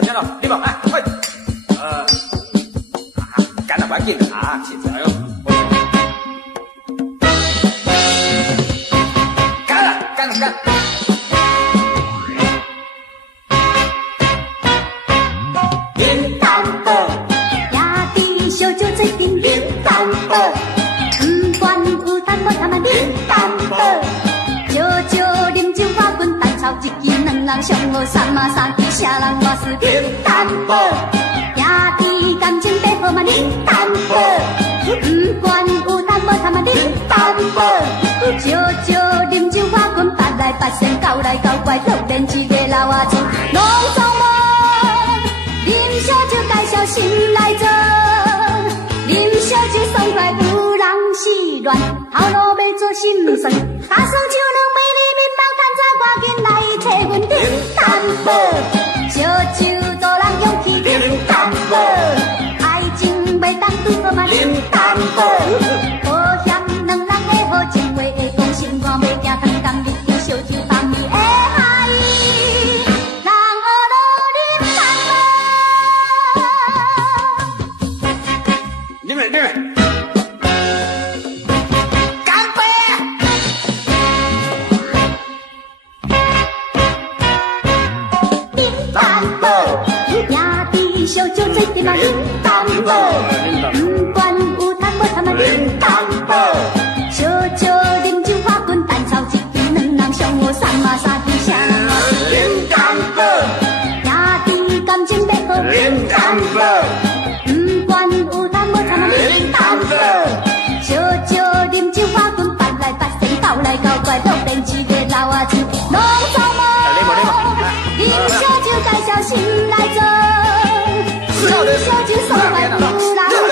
听到？你无啊？喂，干得快紧啊！现在哟，干了，干了，干了。饮淡薄，夜伫烧酒做阵饮淡薄，不管有淡无淡嘛饮淡薄，少少啉酒花滚蛋炒一支两人上好三嘛三支啥人我是饮淡薄，夜伫感情白好嘛饮淡薄，不管有淡无淡嘛饮淡薄，少少啉酒花滚八来八仙九来九怪六连一个老阿叔拢走无。啉烧酒介绍心来做，啉烧酒爽快有人是乱，头路要做心酸，打算酒两美丽面貌，趁早赶紧来找阮饮淡薄，烧酒做人勇气饮淡薄，爱情袂当拄好嘛饮淡薄，保险两人的好情话会讲心肝，袂惊汤干你有烧酒放伊会害伊，人学路饮淡薄。你们，干杯！饮淡薄，夜伫烧酒做阵嘛饮淡薄，不管有淡无淡嘛饮淡薄，烧酒啉酒花滚蛋炒一支两人上好三嘛三支啥人我是饮淡薄，夜伫感情要好饮淡薄，不管有淡无淡嘛饮淡薄，烧酒啉酒花滚八来八仙九来九怪六连一个老阿叔拢走无。啉烧酒介绍心来做，啉烧酒爽快有人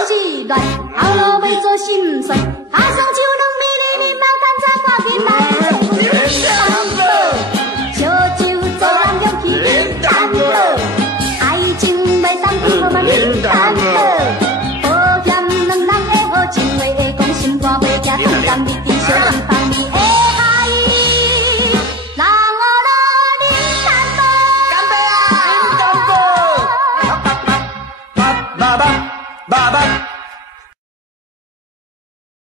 是乱，头路要做心酸。